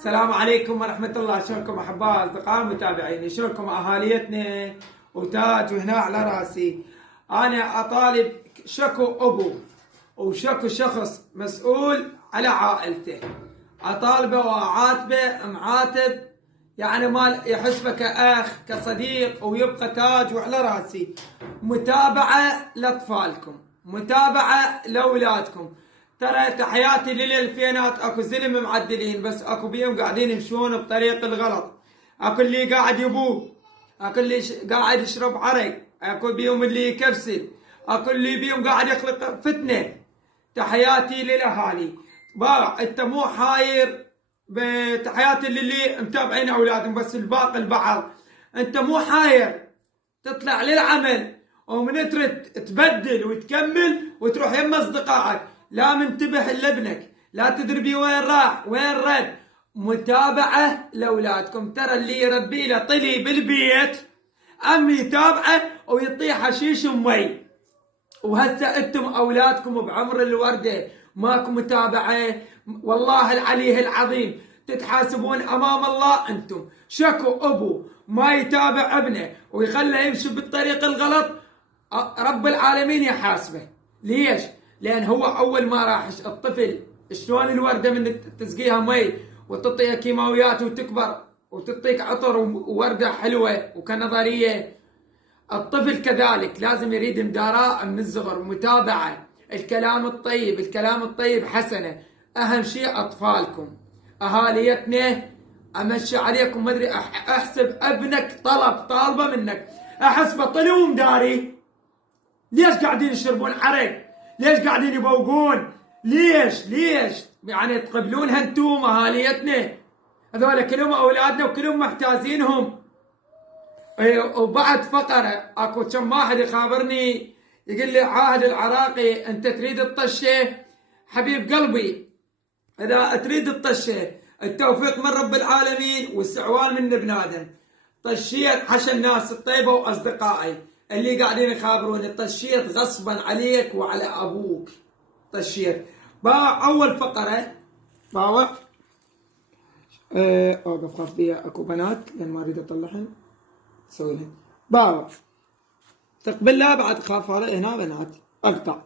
السلام عليكم ورحمة الله. شلونكم أحباء أصدقاء المتابعين؟ شلونكم أهاليتنا وتاج وهنا على راسي. أنا أطالب شكو أبو وشكو شخص مسؤول على عائلته، أطالبه وأعاتبه معاتب، يعني ما يحسبه كأخ كصديق ويبقى تاج وعلى راسي. متابعة لأطفالكم، متابعة لأولادكم. ترى تحياتي للالفينات، اكو زلم معدلين بس اكو بيهم قاعدين يمشون بطريق الغلط، اكو اللي قاعد يبوه، اكو اللي قاعد يشرب عرق، اكو بيهم اللي يكبسل، اكو اللي بيهم قاعد يخلق فتنه. تحياتي للاهالي. انت مو حاير، بتحياتي للي متابعين اولادهم، بس الباقي البعض انت مو حاير تطلع للعمل ومن ترد تبدل وتكمل وتروح يم اصدقائك، لا منتبه لابنك، لا تدري بيه وين راح وين رد. متابعه لاولادكم. ترى اللي يربي له طلي بالبيت ام يتابعه ويعطيه حشيش ومي. وهسه انتم اولادكم بعمر الورده ماكو متابعه، والله العلي العظيم تتحاسبون امام الله. انتم شكو ابو ما يتابع ابنه ويخليه يمشي بالطريق الغلط، رب العالمين يحاسبه. ليش؟ لان هو اول ما راح الطفل شلون الورده من تسقيها مي وتعطيها كيماويات وتكبر وتعطيك عطر وورده حلوه وكنظريه، الطفل كذلك لازم يريد مداراة من الصغر، متابعة. الكلام الطيب، الكلام الطيب حسنة. أهم شيء أطفالكم أهاليتنا. أمشي عليكم، ما أدري أحسب ابنك طالبة منك، أحسبه طلي ومداري. ليش قاعدين يشربون عرق؟ ليش قاعدين يبوقون؟ ليش يعني تقبلونها انتم أهاليتنا؟ هذول كلهم أولادنا وكلهم محتاجينهم. وبعد فقرة اكو كم واحد يخابرني يقول لي عاهد العراقي انت تريد الطشه؟ حبيب قلبي، اذا تريد الطشه التوفيق من رب العالمين والاستعوان من ابن ادم. طشيت عشان الناس الطيبه واصدقائي اللي قاعدين يخابروني، طشيت غصبا عليك وعلى ابوك. طشيت اول فقره باوع. اوقف خاف بيها اكو بنات لان ما اريد اطلعهم. سوي لهم باوع تقبل لا بعد خاف هنا بنات اقطع.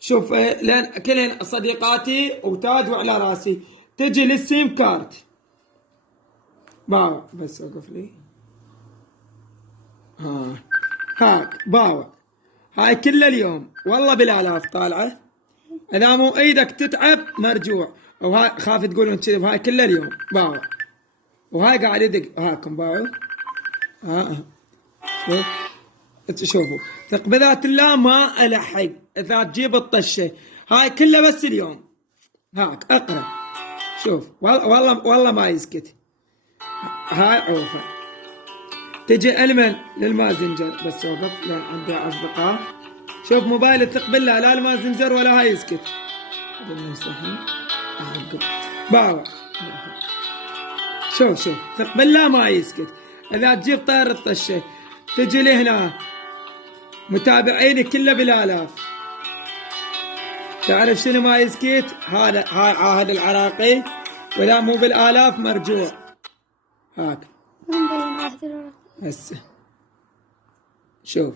شوف لان كلن صديقاتي وتاج وعلى راسي تجي للسيم كارت. باوع بس اوقف لي. هاك باوع، هاي كل اليوم والله بالالاف طالعه. اذا مو ايدك تتعب مرجوع. وهاي خاف تقولون كذي، هاي كل اليوم باوع. وهاي قاعد يدق هاكم باوع. شوفوا تقبلات الله ما ألحق. إذا تجيب الطشة هاي كلها بس اليوم. هاك اقرأ شوف والله ما يسكت. هاي عوفة تجي المن للمازنجر بس اوقف لان عندي اصدقاء. شوف موبايل تقبل لا المازنجر ولا هاي يسكت. باوع شوف تقبل لا ما يسكت. اذا تجيب طير الطشه تجي لهنا متابعيني كله بالالاف. تعرف شنو ما يسكت؟ هذا هاي عاهد العراقي، ولا مو بالالاف مرجوع. هاك هسه شوف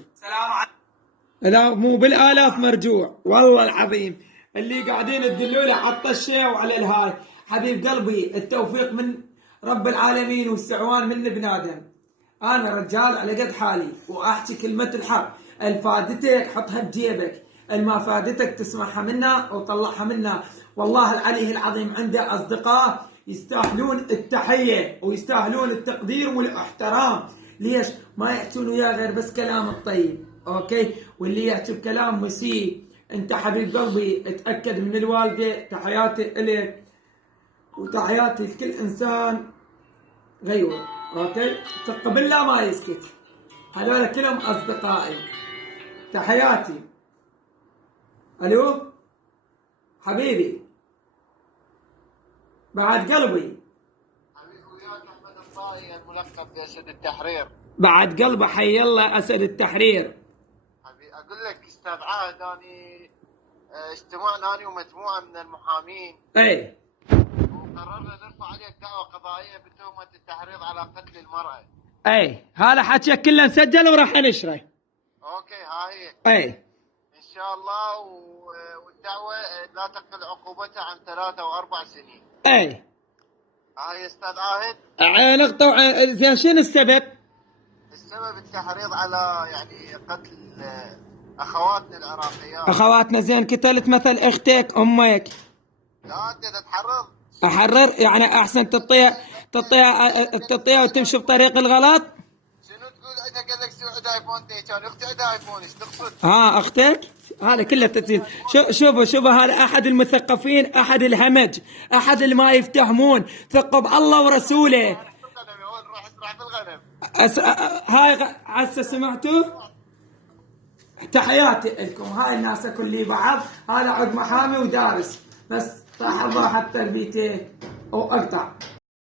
اذا مو بالالاف مرجوع والله العظيم. اللي قاعدين تدلوا لي على الطشه وعلى الهاي، حبيب قلبي التوفيق من رب العالمين والاستعوان من ابن ادم. انا رجال على قد حالي واحكي كلمه الحق. الفادتك حطها بجيبك، الما فادتك تسمعها منا وطلعها منا. والله العلي العظيم عنده اصدقاء يستاهلون التحيه ويستاهلون التقدير والاحترام. ليش؟ ما يحكون وياه غير بس كلام الطيب، اوكي؟ واللي يحكي بكلام مسيء انت حبيب قلبي اتاكد من الوالده. تحياتي الك وتحياتي لكل انسان غيره، اوكي؟ تقبل لا ما يسكت. هذول كلهم اصدقائي. تحياتي. الو حبيبي بعد قلبي. حبيبي وياك احمد الطائي الملقب باسد التحرير. بعد قلبه حي الله اسد التحرير. حبيبي اقول لك استاذ عهد، اني اجتمعنا انا ومجموعه من المحامين اي وقررنا نرفع ترفع عليك دعوة قضائية بتهمة التحريض على قتل المرأة. اي هذا حكي كله مسجل وراح نشره. اوكي هاي اي ان شاء الله، والدعوة لا تقل عقوبتها عن 3 و4 سنين. اي هاي استاذ عاهد. نقطة زين شنو السبب؟ السبب التحريض على يعني قتل اخواتنا العراقيات. اخواتنا زين قتلت مثل اختك امك. لا انت تتحرض. احرر يعني احسن تطيع وتمشي بطريق الغلط. شنو تقول عندها جالكسي وعندها ايفون؟ كان اختي عندها ايفون، ايش تقصد؟ اختك هذا كله تسجيل. شوفوا هذا احد المثقفين، احد الهمج، احد اللي ما يفتهمون، ثقوا بالله ورسوله. وين راح اسرح بالغنم؟ هاي عسى سمعتوا؟ تحياتي لكم. هاي الناس كل بعض. هذا عقب محامي ودارس بس طاح الله حتى البيتين واقطع.